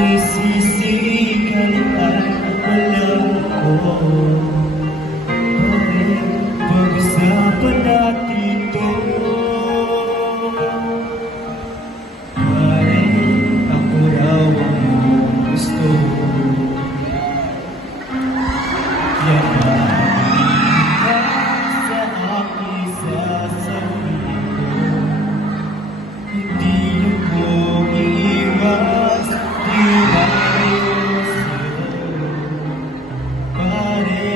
Nasisikan at alam ko, bakit pag-usapan natin to? Bakit ako raw ang gusto? Yan ang sa aking sasabihin ko. Hindi ako iiwas, di layo sa'yo. Pare,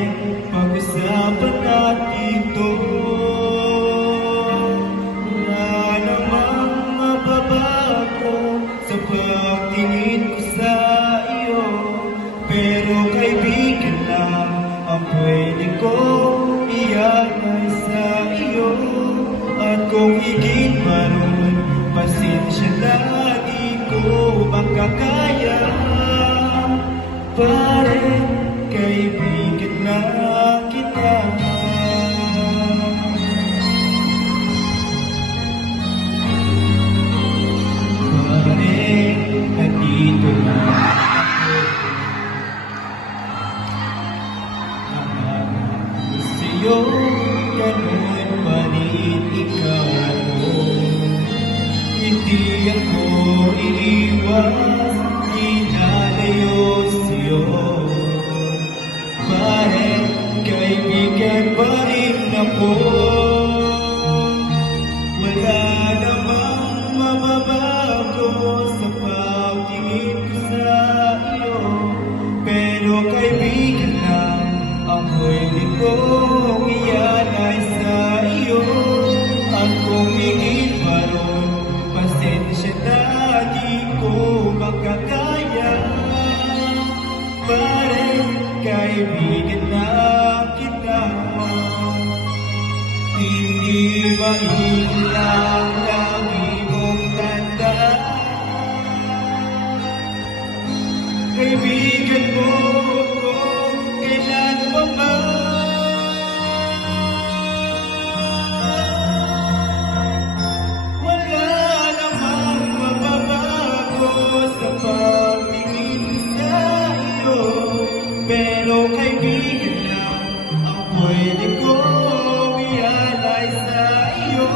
pag-usapan natin to. Wala namang mababago sa pagtingin ko sa iyo. Pero kaibigan lang ang pwede ko ialay sa iyo. At kung higit pa ron, pasensya na di ko makakaya. Pare, kaibigan na kita. Pare, nandito na ako. Nahanap sa'yo, ganun pa rin ikaw ako. Hindi ako iiwas, inalayo sa'yo. Pare, kaibigan pa rin ako. Wala namang mababago sa pagtingin ko sa iyo. Pero kaibigan lang ang pwede kong ialay sa iyo. At kung higit pa ron, pasensya na di ko makakaya. Pare, kaibigan na kita. Hindi mailang lagi mong tandaan. Kaibigan mo ko kailan pa man. Wala namang mababago sa pagtingin ko sa iyo. Pero kaibigan lang ang pwede kong ialay sa iyo.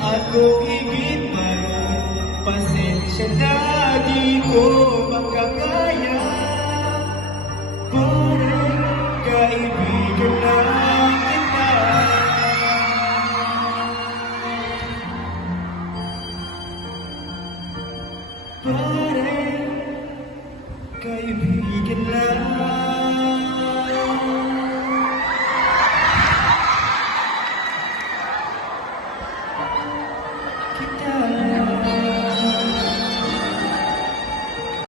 At kung higit pa ron, pasensya na di ko makakaya.